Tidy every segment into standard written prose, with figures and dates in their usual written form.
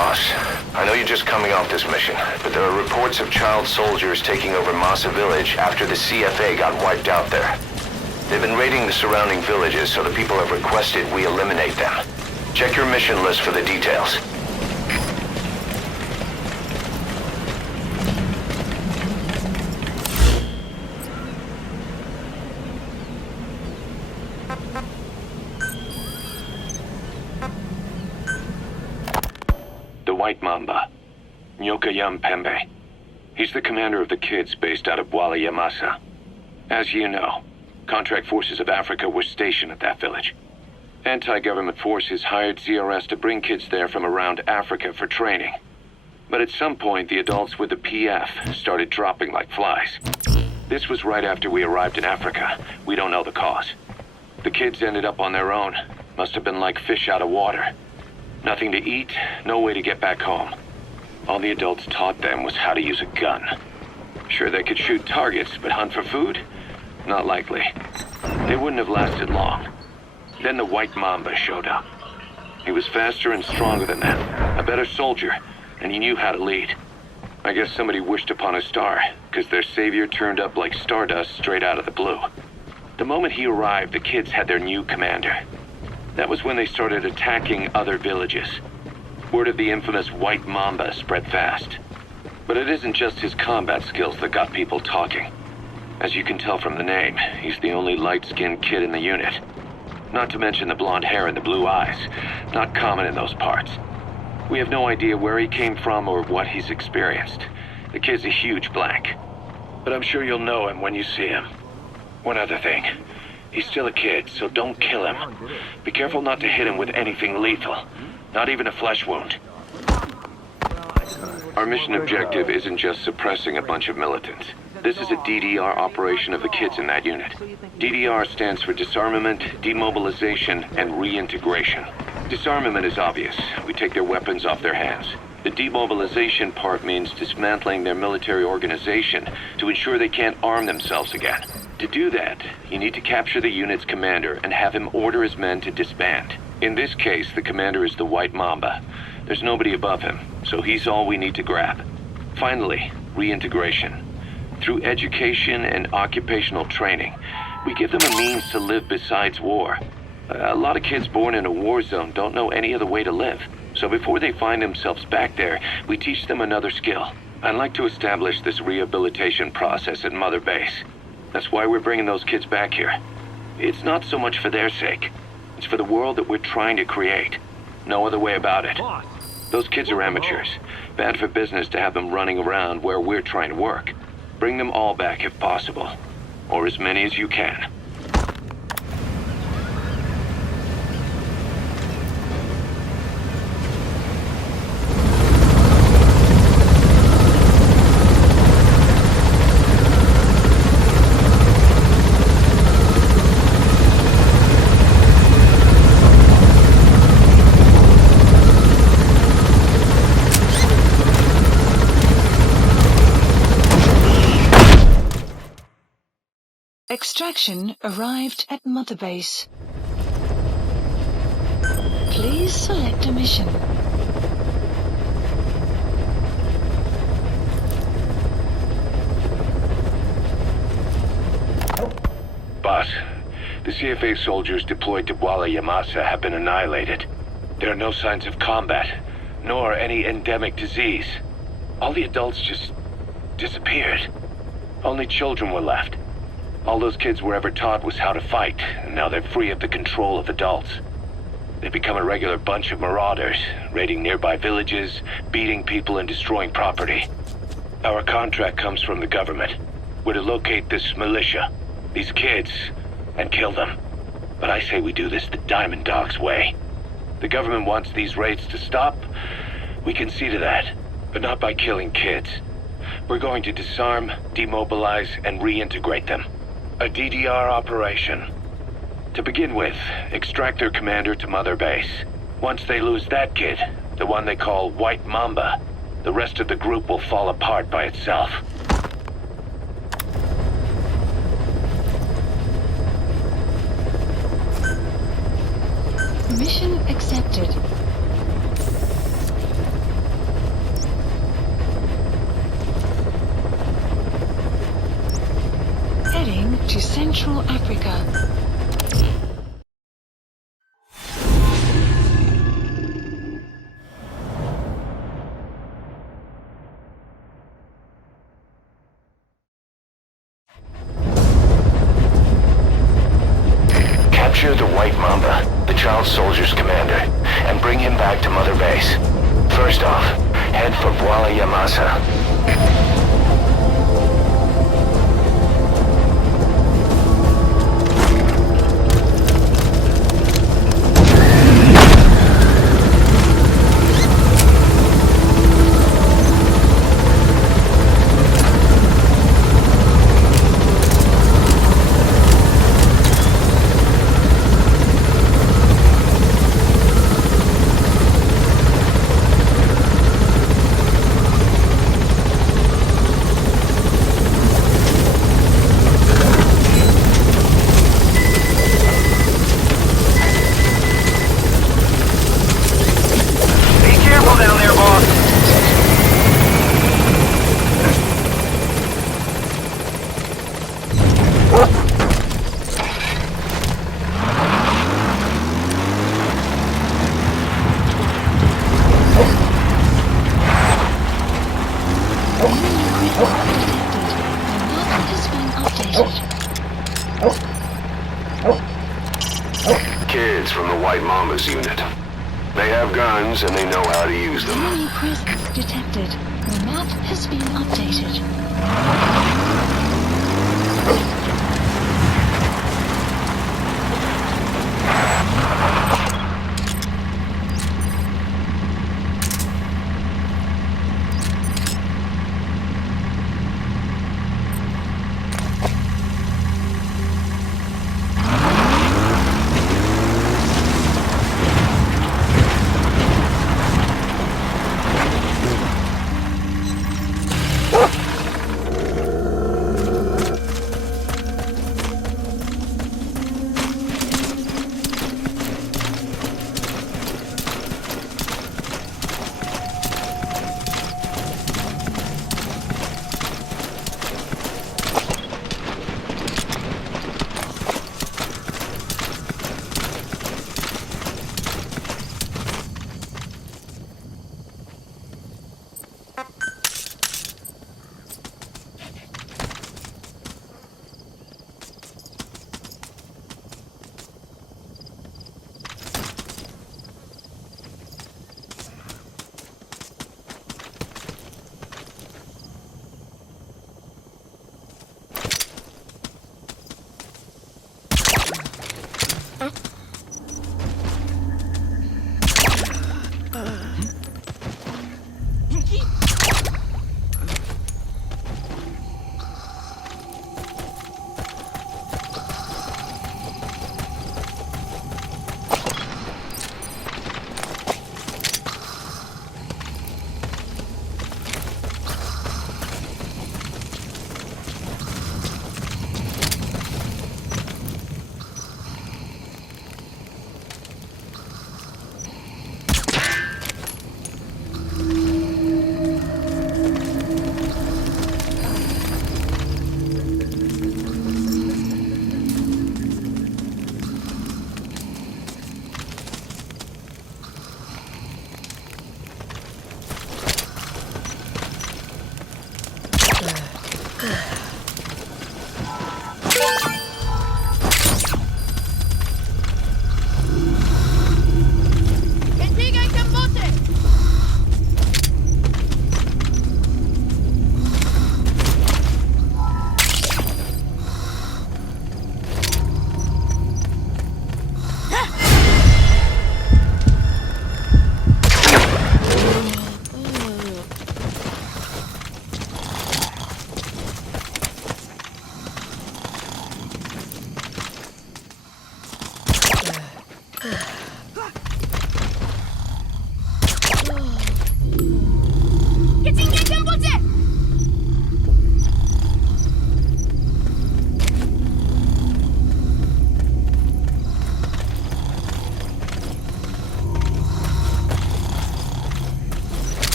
Boss, I know you're just coming off this mission, but there are reports of child soldiers taking over Massa Village after the CFA got wiped out there. They've been raiding the surrounding villages, so the people have requested we eliminate them. Check your mission list for the details. The White Mamba, Nyokayam Pembe. He's the commander of the kids based out of Wala Yamasa. As you know, contract forces of Africa were stationed at that village. Anti-government forces hired CRS to bring kids there from around Africa for training. But at some point, the adults with the PF started dropping like flies. This was right after we arrived in Africa. We don't know the cause. The kids ended up on their own. Must have been like fish out of water. Nothing to eat, no way to get back home. All the adults taught them was how to use a gun. Sure, they could shoot targets, but hunt for food? Not likely. They wouldn't have lasted long. Then the White Mamba showed up. He was faster and stronger than them, a better soldier, and he knew how to lead. I guess somebody wished upon a star, because their savior turned up like stardust straight out of the blue. The moment he arrived, the kids had their new commander. That was when they started attacking other villages. Word of the infamous White Mamba spread fast. But it isn't just his combat skills that got people talking. As you can tell from the name, he's the only light-skinned kid in the unit. Not to mention the blonde hair and the blue eyes. Not common in those parts. We have no idea where he came from or what he's experienced. The kid's a huge blank. But I'm sure you'll know him when you see him. One other thing. He's still a kid, so don't kill him. Be careful not to hit him with anything lethal. Not even a flesh wound. Our mission objective isn't just suppressing a bunch of militants. This is a DDR operation of the kids in that unit. DDR stands for disarmament, demobilization, and reintegration. Disarmament is obvious. We take their weapons off their hands. The demobilization part means dismantling their military organization to ensure they can't arm themselves again. To do that, you need to capture the unit's commander and have him order his men to disband. In this case, the commander is the White Mamba. There's nobody above him, so he's all we need to grab. Finally, reintegration. Through education and occupational training, we give them a means to live besides war. A lot of kids born in a war zone don't know any other way to live. So before they find themselves back there, we teach them another skill. I'd like to establish this rehabilitation process at Mother Base. That's why we're bringing those kids back here. It's not so much for their sake. It's for the world that we're trying to create. No other way about it. Those kids are amateurs. Bad for business to have them running around where we're trying to work. Bring them all back if possible. Or as many as you can. Extraction arrived at Mother Base. Please select a mission. Boss, the CFA soldiers deployed to Wala Yamasa have been annihilated. There are no signs of combat, nor any endemic disease. All the adults just disappeared. Only children were left. All those kids were ever taught was how to fight, and now they're free of the control of adults. They've become a regular bunch of marauders, raiding nearby villages, beating people and destroying property. Our contract comes from the government. We're to locate this militia, these kids, and kill them. But I say we do this the Diamond Dog's way. The government wants these raids to stop. We can see to that, but not by killing kids. We're going to disarm, demobilize, and reintegrate them. A DDR operation. To begin with, extract their commander to Mother Base. Once they lose that kid, the one they call White Mamba, the rest of the group will fall apart by itself. Mission accepted. to Central Africa. Capture the White Mamba, the child soldier's commander, and bring him back to Mother Base. First off, head for Voila Yamasa. Kids from the White Mamba's unit. They have guns and they know how to use them. Enemy presence detected. The map has been updated.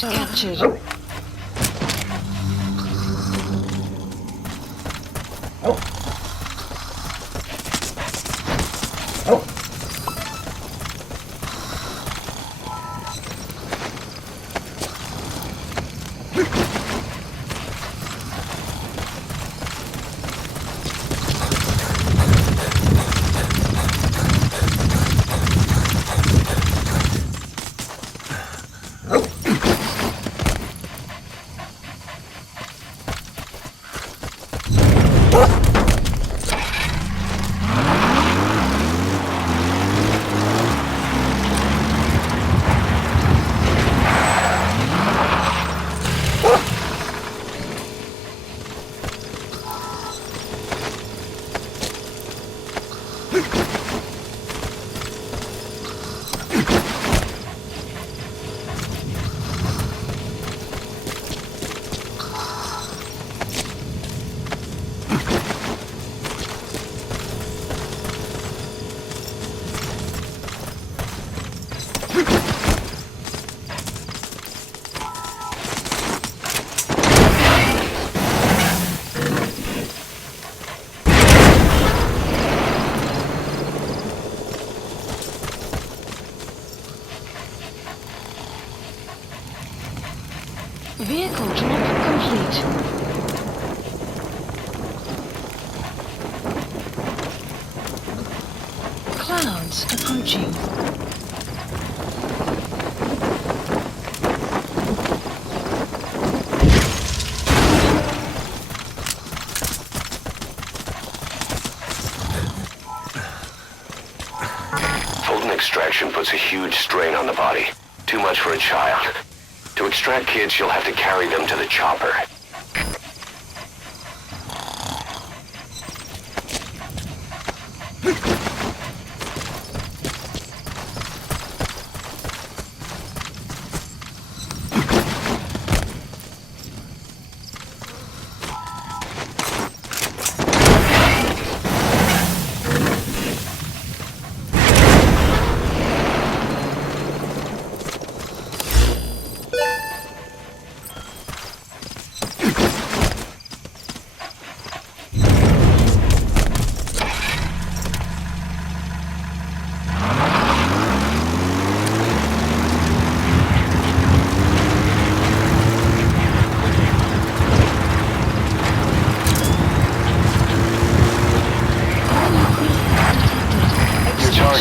Captured. Vehicle drop complete. Clouds approaching. Fulton extraction puts a huge strain on the body. Too much for a child. To extract kids, you'll have to carry them to the chopper.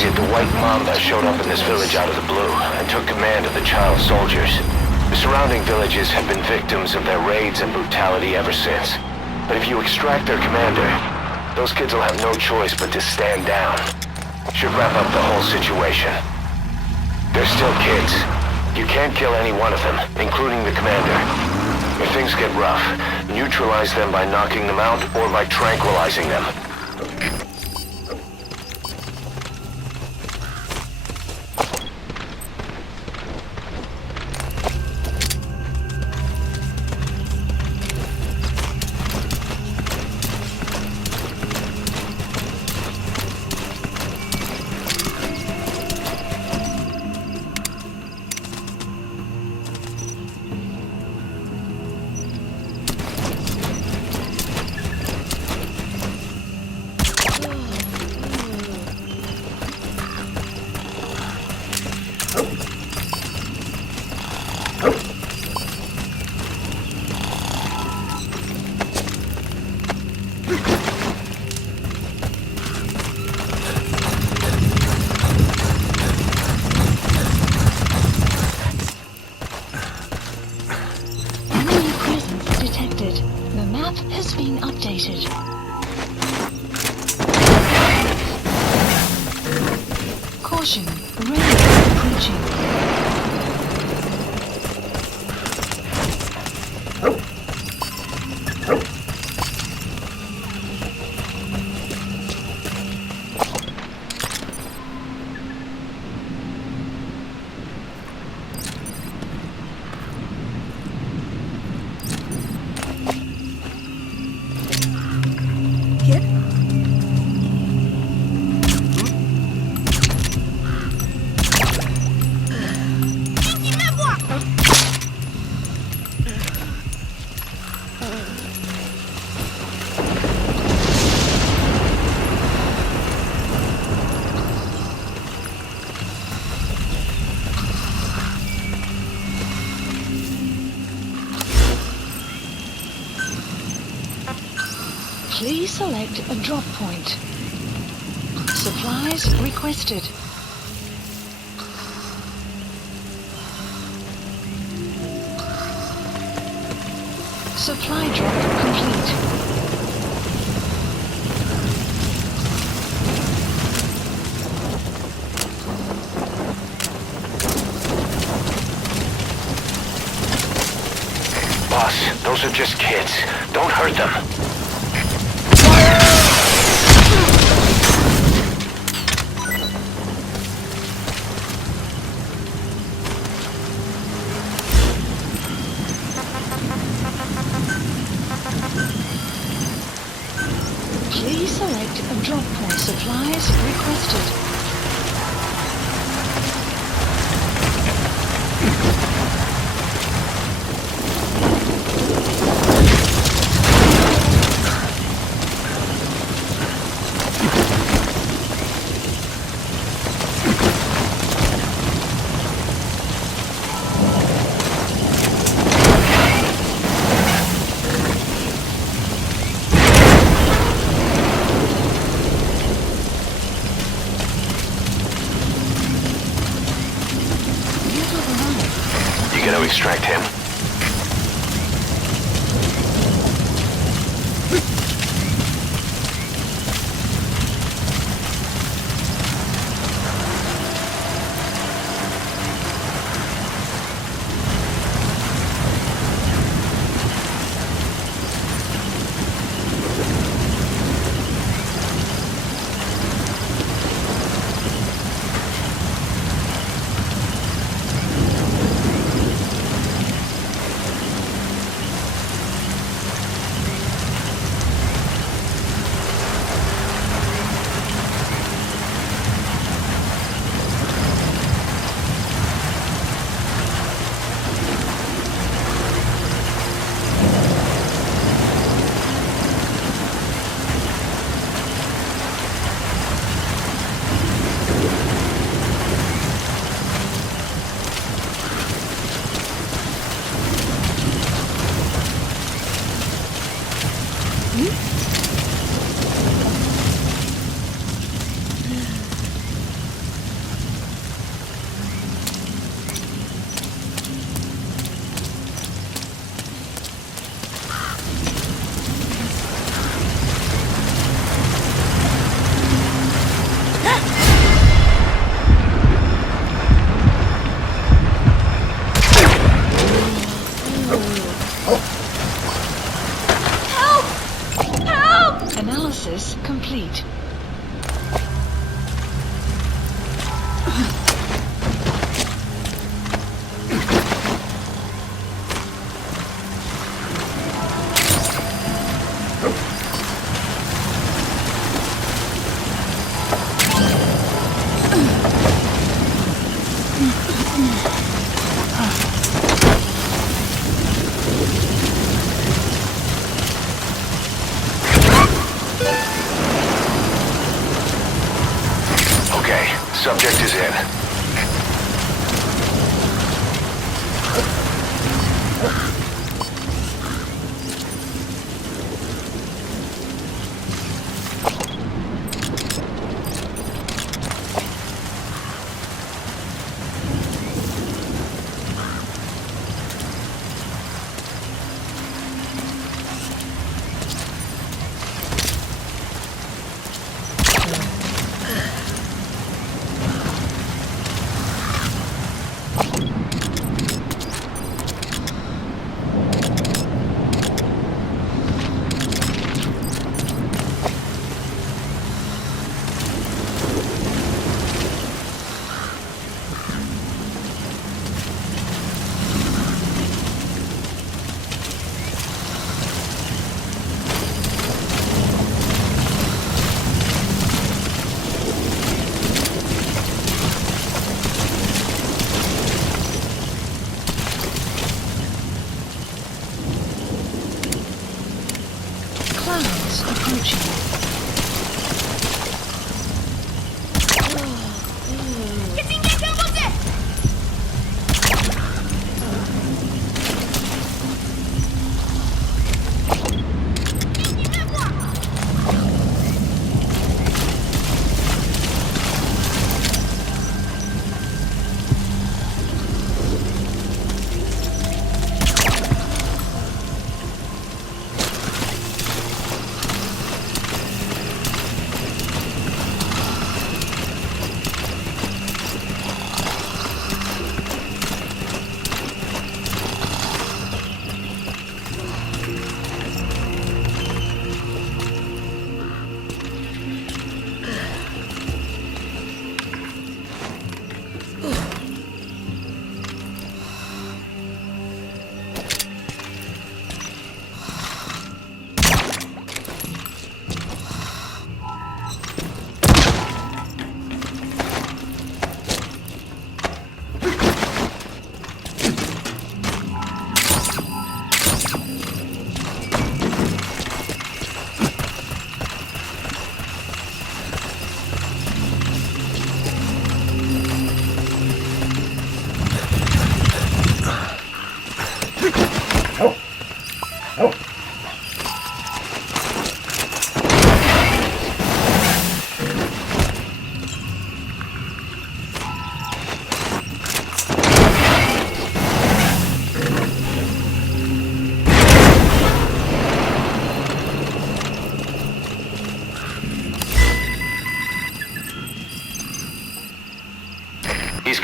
The white Mamba showed up in this village out of the blue and took command of the child soldiers. The surrounding villages have been victims of their raids and brutality ever since. But if you extract their commander, those kids will have no choice but to stand down. Should wrap up the whole situation. They're still kids. You can't kill any one of them, including the commander. If things get rough, neutralize them by knocking them out or by tranquilizing them. Has been updated. Caution, rain approaching. Please select a drop point. Supplies requested. Supply drop complete. Boss, those are just kids. Don't hurt them. Please select a drop point. Supplies requested. You gonna extract him? Analysis complete. Subject is in. Clouds approaching.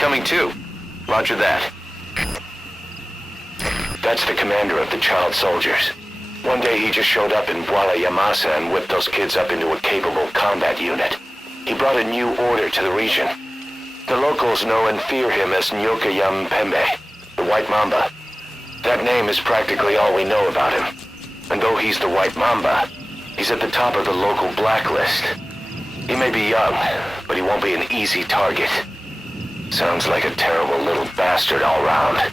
coming too. Roger that. That's the commander of the child soldiers. One day he just showed up in Bwala Yamasa and whipped those kids up into a capable combat unit. He brought a new order to the region. The locals know and fear him as Nyoka Pembe, the White Mamba. That name is practically all we know about him. And though he's the White Mamba, he's at the top of the local blacklist. He may be young, but he won't be an easy target. Sounds like a terrible little bastard all round.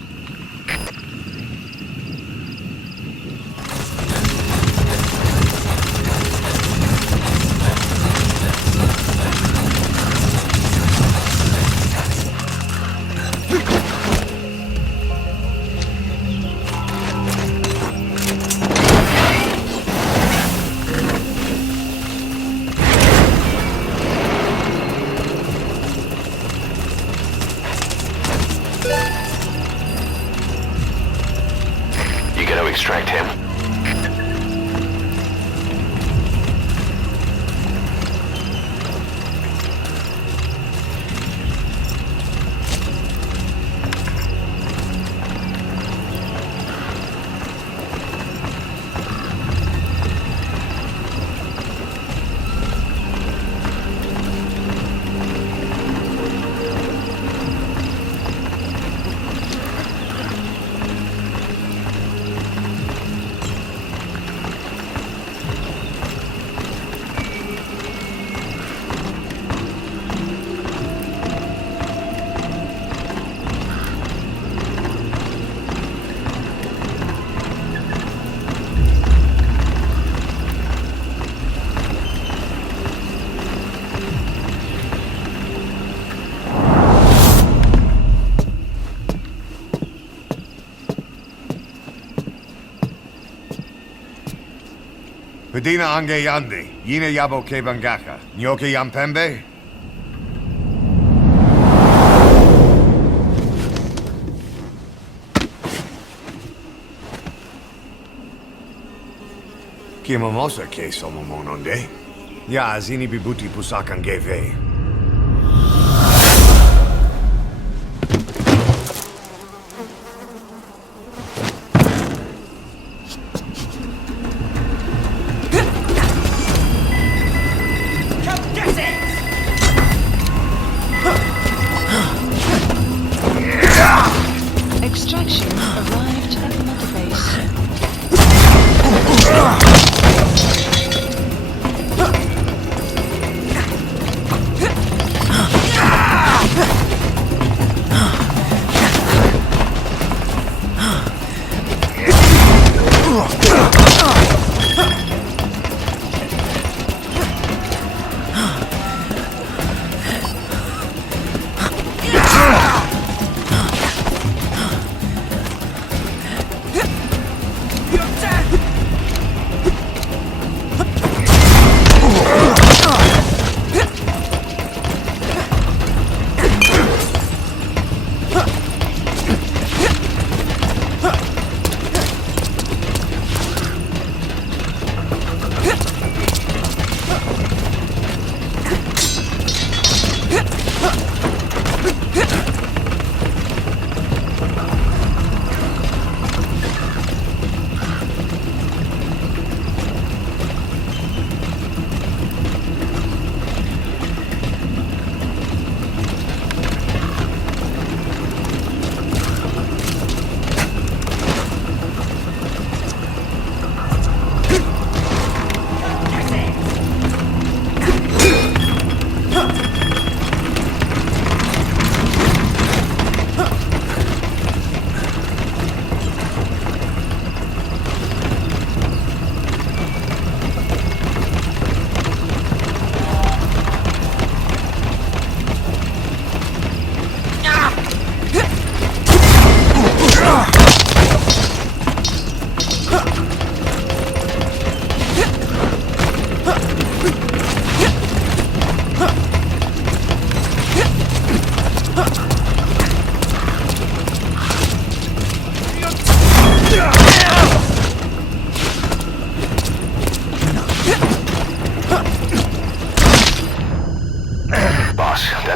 Extract him. Pedina ange yande, yina yabo ke bangaka, nyoke yampembe? Kimamosa ke somomononde? Ya zini bibuti pusakan geve. Extraction arrived at the mother base.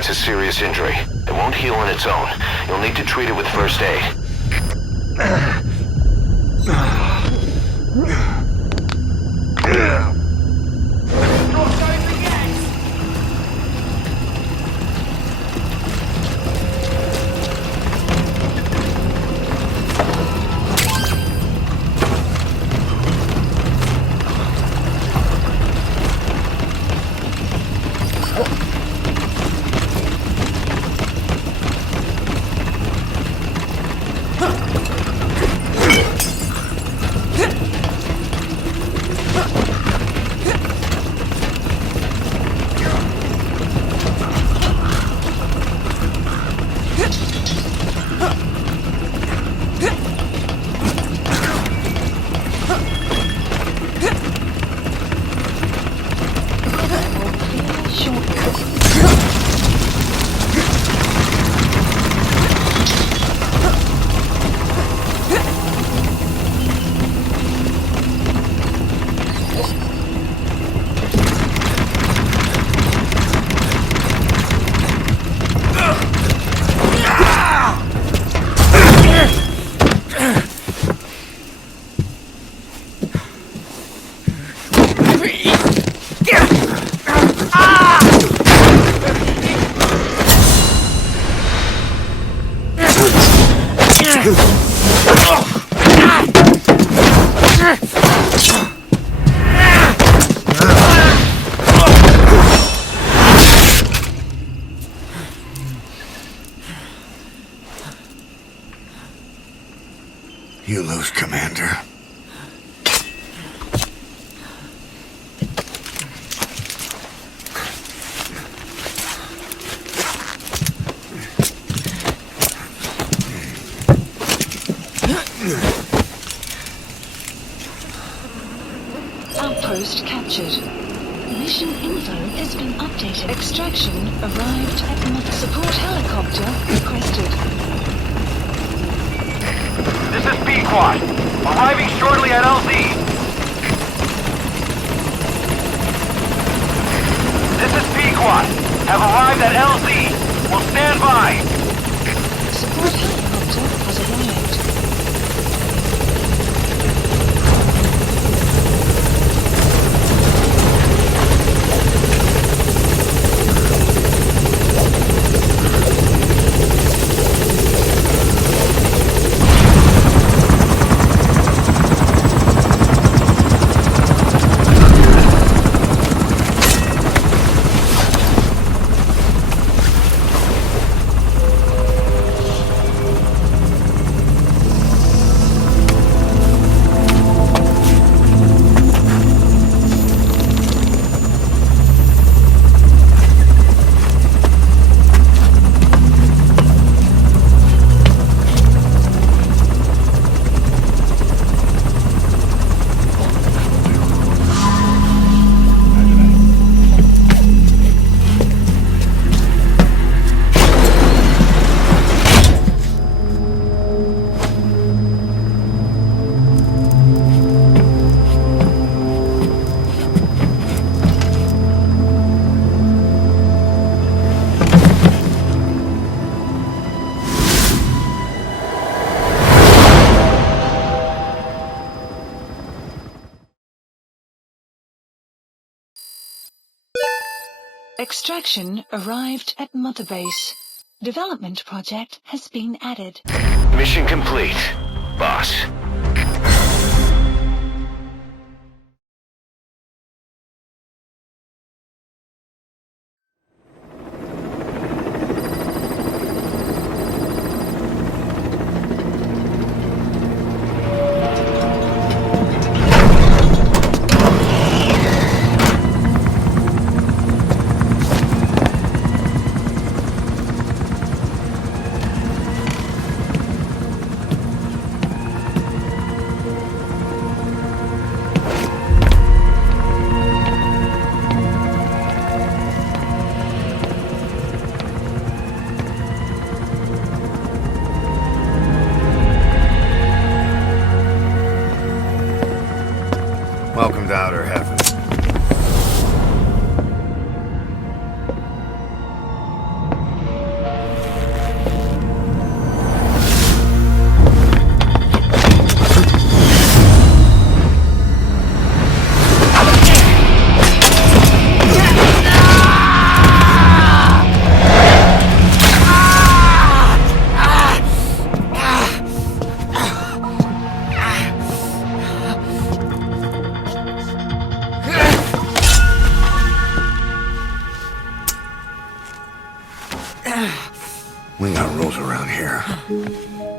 That's a serious injury. It won't heal on its own. You'll need to treat it with first aid. You lose, Commander. Outpost captured. Mission info has been updated. Extraction arrived at support helicopter requested. This is B-Quad. Arriving shortly at LZ. This is B-Quad. Have arrived at LZ. Will stand by. Support helicopter has arrived. Extraction arrived at Mother Base. Development project has been added. Mission complete, boss.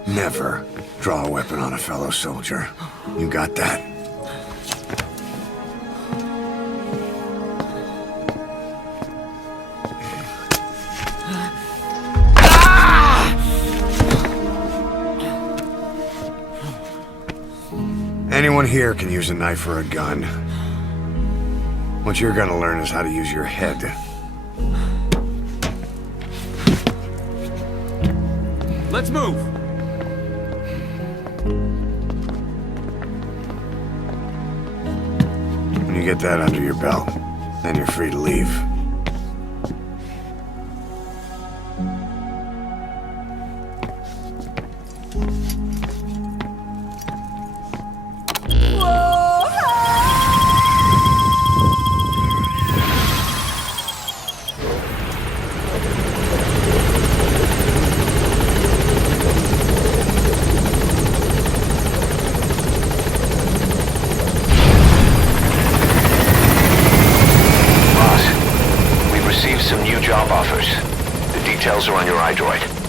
Never draw a weapon on a fellow soldier. You got that? Anyone here can use a knife or a gun. What you're gonna learn is how to use your head. Let's move! When you get that under your belt, then you're free to leave. Boss, we've received some new job offers. The details are on your iDroid.